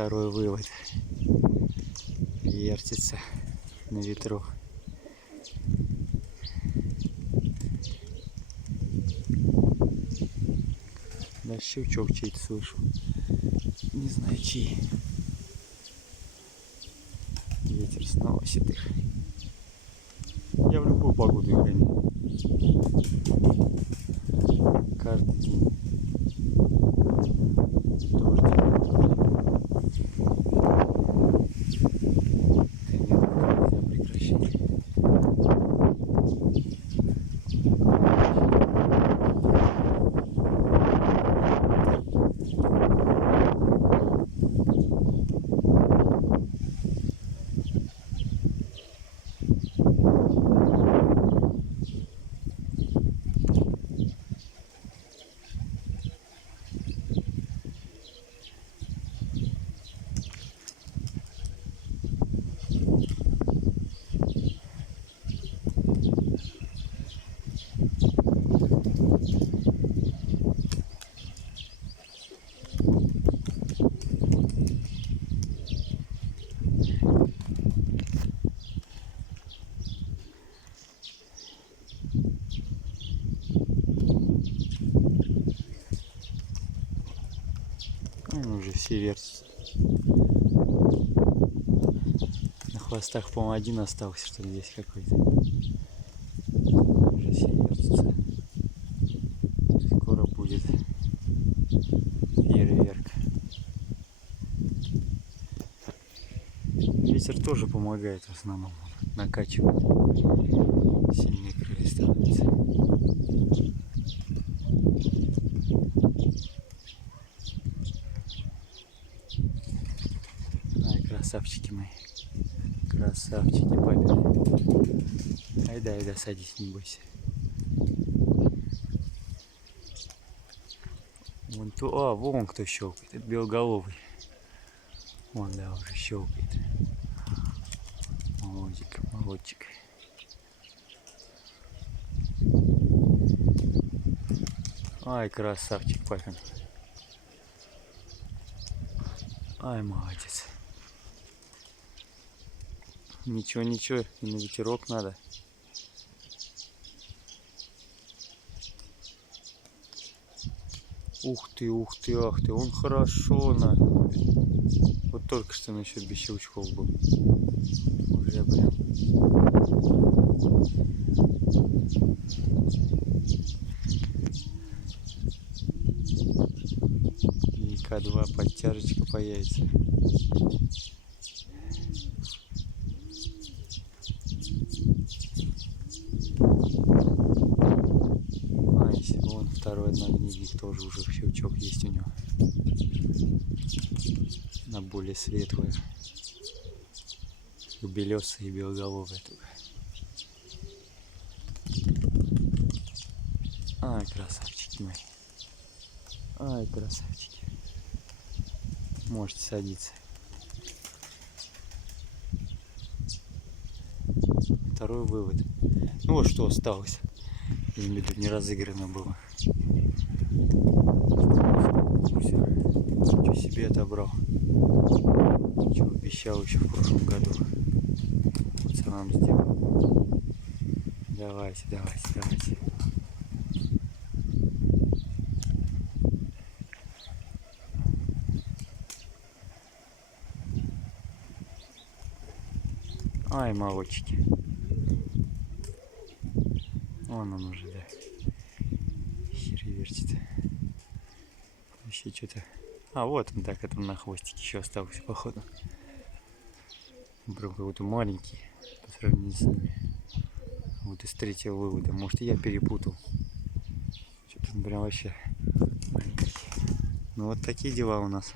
второй вывод. Вертится на ветру. Да, щелчок чей-то слышу. Не знаю чей. Ветер сносит их. Я в любую погоду их гоню. Каждый день. Дождь. Нельзя прекращать. Уже все вертятся. На хвостах, по-моему, один остался, что ли, здесь какой-то. Уже все вертятся. Скоро будет фейерверк. Ветер тоже помогает в основном. Накачивает. Сильные крылья становятся. Красавчики мои. Красавчики, папины. Айда, айда, садись, не бойся. Вон, вон кто щелкает. Это белоголовый. Вон, да, уже щелкает. Молодчик, молодчик. Ай, красавчик, папин. Ай, молодец. Ничего, ничего, и на ветерок надо. Ух ты, ах ты, он хорошо на. Вот только что насчет без щелчков был. Уже прям. И К2 подтяжечка появится. Вон второй одногневик тоже уже щелчок есть у него. На более светлое. Белесые и белоголовые только. Ай, красавчики мои. Ай, красавчики. Можете садиться. Второй вывод. Ну вот что осталось. Я имею в виду, не разыграно было. Что себе отобрал. Что обещал еще в прошлом году. Пацанам сделал. Давайте, давайте, давайте. Ай, молодчики. Вон он уже, да. Херы вертит. Еще что-то. А, вот он так, это на хвостике еще остался, походу. Прям какой-то маленький по сравнению с ними. Вот из третьего вывода. Может, я перепутал. Что-то прям вообще маленький. Ну, вот такие дела у нас.